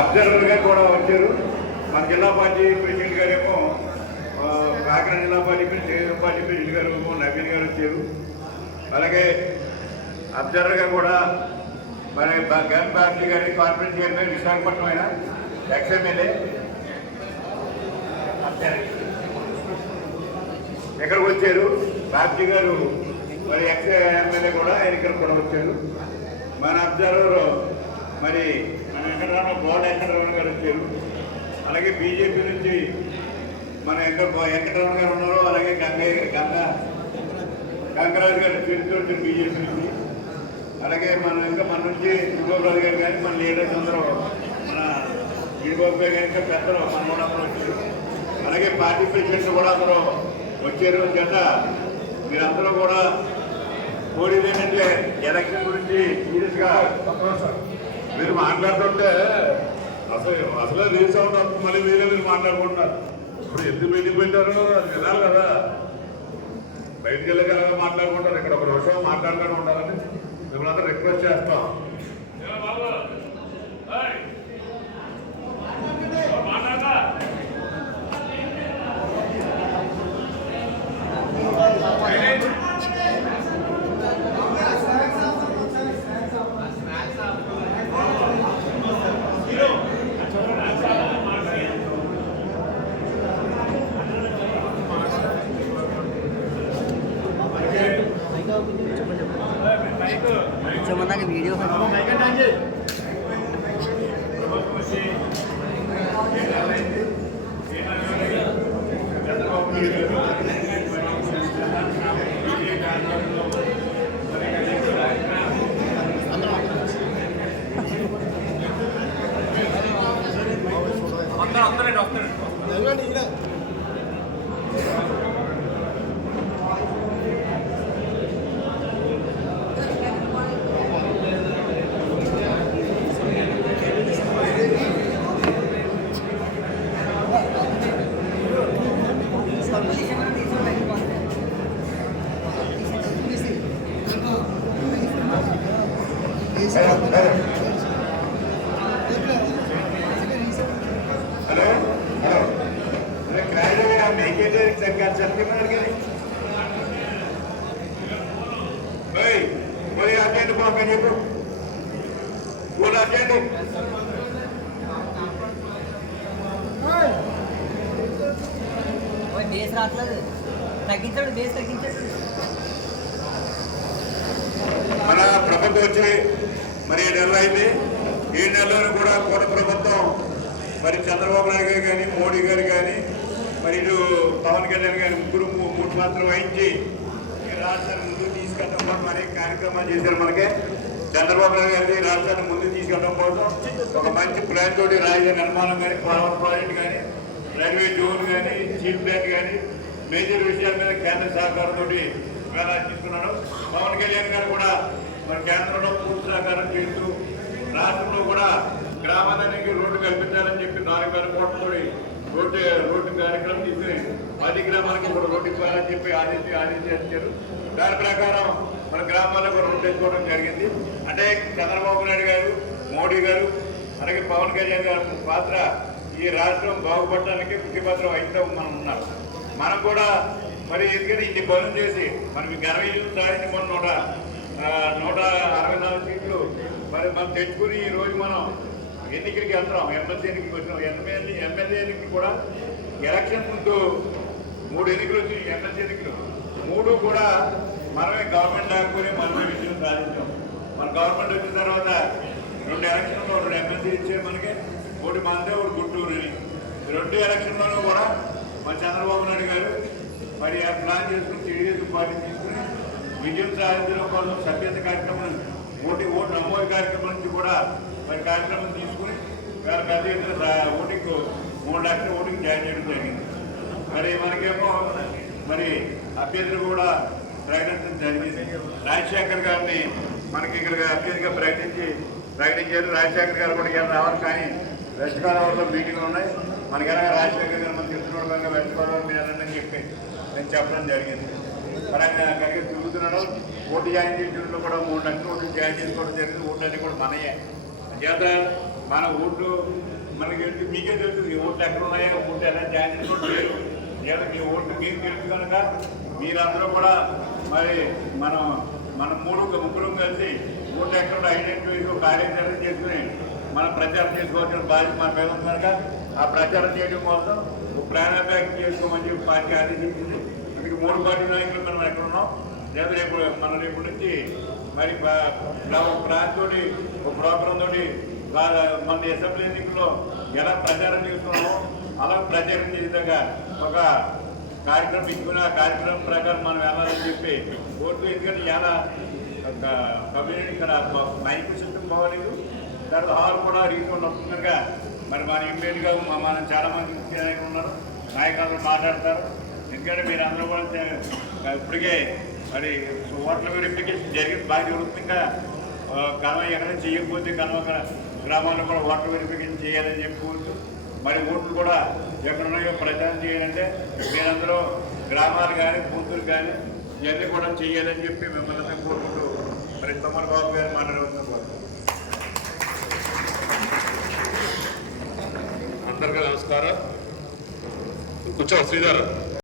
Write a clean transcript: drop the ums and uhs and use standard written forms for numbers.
అబ్జర్వర్గా కూడా వచ్చారు. మన జిల్లా పార్టీ ప్రెసిడెంట్ గారేమో కాకినాడ జిల్లా పార్టీ ప్రెసిడెంట్ గారు నవీన్ గారు వచ్చారు. అలాగే అబ్జర్వర్గా కూడా మరి గన్ పార్టీ గారి కార్పొరేట్ చైర్మన్ విశాఖపట్నం అయిన ఎక్స్ఎమ్మెల్యే ఎక్కడికి వచ్చారు. బాబ్జీ గారు మరి ఎక్స్ఎమ్మెల్యే కూడా ఆయన ఇక్కడ కూడా వచ్చారు. మన అబ్జర్వర్ మరి మన వెంకటరమణ గారు వచ్చారు. అలాగే బీజేపీ నుంచి మన వెంకటరమణ గారు ఉన్నారు. అలాగే గంగరాజు గారు తిరుగుతూ బీజేపీ నుంచి. అలాగే మన నుంచి యుగోబాబు గారు కానీ మన లీడర్స్ అందరూ మన యుగోబాబు గారు కానీ పెద్దలు మన కూడా అందరూ వచ్చారు. అలాగే పార్టీ ప్రెసిడెంట్ కూడా అందరూ వచ్చారు. చేత మీరందరూ కూడా కోరేది ఏంటంటే ఎలక్షన్ గురించి సీరియస్గా మీరు మాట్లాడుతుంటే అసలే రీల్స్ అవుతారు. మళ్ళీ మీరు మాట్లాడుకుంటున్నారు. ఇప్పుడు ఎందుకు మీటింగ్ పెట్టారు అది వినాలి కదా. బయటికి వెళ్ళగలగా మాట్లాడుకుంటారు. ఇక్కడ ఒక విషయం మాట్లాడుతూనే ఉండాలని మిమ్మల్ని రిక్వెస్ట్ చేస్తాం. Sebenarnya video kan. మన ప్రభుత్వం వచ్చి మరి 7 నెలలు అయింది. 7 నెలల్లో కూడా కోట ప్రభుత్వం మరి చంద్రబాబు నాయుడు గారు కానీ మోడీ గారు కానీ మరి ఇటు పవన్ కళ్యాణ్ గారి మూడు మాత్రం వహించి ఈ రాష్ట్రాన్ని ముందుకు తీసుకెళ్ళడం కోసం అనేక కార్యక్రమాలు చేశారు. మనకి చంద్రబాబు నాయుడు గారి రాష్ట్రాన్ని ముందుకు తీసుకెళ్ళడం కోసం ఒక మంచి ప్లాన్ తోటి రాజధాని నిర్మాణం కానీ పవర్ ప్రాజెక్ట్ కానీ రైల్వే జోన్ కానీ స్టీల్ ప్లాంట్ కానీ మేజర్ విషయాల మీద కేంద్ర సహకారంతో తీసుకున్నాడు. పవన్ కళ్యాణ్ గారు కూడా మన కేంద్రంలో పూర్తి సహకారం చేస్తూ రాష్ట్రంలో కూడా గ్రామానికి రోడ్డు కల్పించాలని చెప్పి 4,000 కోట్లతో రోడ్డు కార్యక్రమం తీసుకుని 10 గ్రామాలకి కూడా రోడ్డు ఇవ్వాలని చెప్పి ఆదేశించారు. దాని ప్రకారం మన గ్రామాల్లో కూడా రోడ్డు వేసుకోవడం జరిగింది. అంటే చంద్రబాబు నాయుడు గారు మోడీ గారు అలాగే పవన్ కళ్యాణ్ గారి పాత్ర ఈ రాష్ట్రం బాగుపడటానికి ప్రతిభద్రం వహించడం మనం ఉన్నాం. మనం కూడా మరి ఎందుకంటే ఇన్ని పనులు చేసి మనకి ఘన విజయం సాధించి మన 164 సీట్లు మరి మనం తెచ్చుకుని ఈరోజు మనం ఎన్నికలకి వెళ్తున్నాం. ఎమ్మెల్సీ ఎన్నికకి వచ్చినాం. ఎమ్మెల్యే ఎన్నికలు కూడా ఎలక్షన్ ముందు 3 ఎన్నికలు వచ్చి ఎమ్మెల్సీ ఎన్నికలు 3 కూడా మనమే గవర్నమెంట్ ఆకుని మనమే విజయం సాధించాం. మన గవర్నమెంట్ వచ్చిన తర్వాత 2 ఎలక్షన్లో 2 ఎమ్మెల్సీ ఇచ్చారు మనకి. ఒకటి మందే ఒకటి గుంటూరు అని. 2 ఎలక్షన్లోనూ కూడా మన చంద్రబాబు నాయుడు గారు మరి ప్లాన్ చేసుకుని తెలుగుదేశం పార్టీ తీసుకుని విజయం సాధించడం కోసం సభ్యత కార్యక్రమం ఓటు నమోదు కార్యక్రమం నుంచి కూడా మరి కార్యక్రమం తీసుకుని వేరే పెద్ద ఎత్తున ఓటింగ్ 3 లక్షల ఓటింగ్ జాయిన్ చేయడం జరిగింది. మరి మనకేమో మరి అభ్యర్థులు కూడా ప్రకటించడం జరిగింది. రాజశేఖర్ గారిని మనకి ఇక్కడ అభ్యర్థిగా ప్రకటించారు. రాజశేఖర్ గారు కూడా ఇక్కడ రావాలి. కానీ వెస్ట్ గోదావరిలో మీటింగ్లు ఉన్నాయి. మనకైనా రాజశేఖర్ గారు మనం తెలుసుకోవడంగా వెస్ట్ గోదావరి మీరు అని చెప్పి నేను చెప్పడం జరిగింది. మరి ఆయన అక్కడికి తిరుగుతున్నాడు. ఓటు జాయిన్ చేయడంలో కూడా 3 లక్షల ఓట్లు జాయిన్ చేసుకోవడం జరిగింది. ఓట్లన్నీ కూడా మనయే చేత మన ఓట్లు మనకి మీకే తెలుసు ఈ ఓట్లు ఎక్కడ ఉన్నాయో ఓట్లు ఎలా జాయిన్ చేసుకోవడం లేదు. లేదా మీ ఓట్లు మీకు తెలుసు కనుక మీరందరూ కూడా మరి మన ముగ్గురు కలిసి ఓట్లు ఎక్కడ ఐడెంటిఫై కార్యాచరణ చేసుకుని మనం ప్రచారం చేసుకోవాల్సిన బాధ్యత మన మీద ఉంది కనుక ఆ ప్రచారం చేయడం కోసం ఒక ప్లాన్ చేసుకోమని చెప్పి పార్టీ ఆదేశించింది. అందుకే 3 పార్టీ నాయకులు మనం ఎక్కడ ఉన్నాం. లేదా రేపు నుంచి మరి ప్రాంతంతో ఒక ప్రోగ్రాం తోటి మన అసెంబ్లీ ఎన్నికల్లో ఎలా ప్రచారం చేస్తున్నామో అలా ప్రచారం చేసేదాకా ఒక కార్యక్రమం ఇచ్చుకుని ఆ కార్యక్రమం ప్రకారం మనం వెళ్ళాలని చెప్పి కోర్టు. ఎందుకంటే ఎలా కమ్యూనిటీ ఇక్కడ మైక్ సిస్టమ్ బాగోలేదు, తర్వాత హాల్ కూడా రీసౌండ్ వస్తుందిగా మరి మన ఇమ్మీడియట్గా మనం చాలామంది ఉన్నారు, నాయకులు మాట్లాడతారు. ఎందుకంటే మీరు అందరూ కూడా ఇప్పటికే మరి ఓట్ల వెరిఫికేషన్ జరిగింది, బాగా జరుగుతుంది. ఇంకా కనవ ఎక్కడ చేయకపోతే కనవ గ్రామాల్లో కూడా ఓట్ల వెరిఫికేషన్ చేయాలని చెప్పుకోవచ్చు. మరి ఓట్లు కూడా ఎక్కడున్నాయో ప్రచారం చేయాలంటే మీరందరూ గ్రామాలు కానీ బూతులు కానీ ఇవన్నీ కూడా చేయాలని చెప్పి మిమ్మల్ని కోరుకుంటూ మరి తమ్మల బాబు గారు మాట్లాడవలసిన అందరికీ నమస్కారం. కూర్చో శ్రీధర్.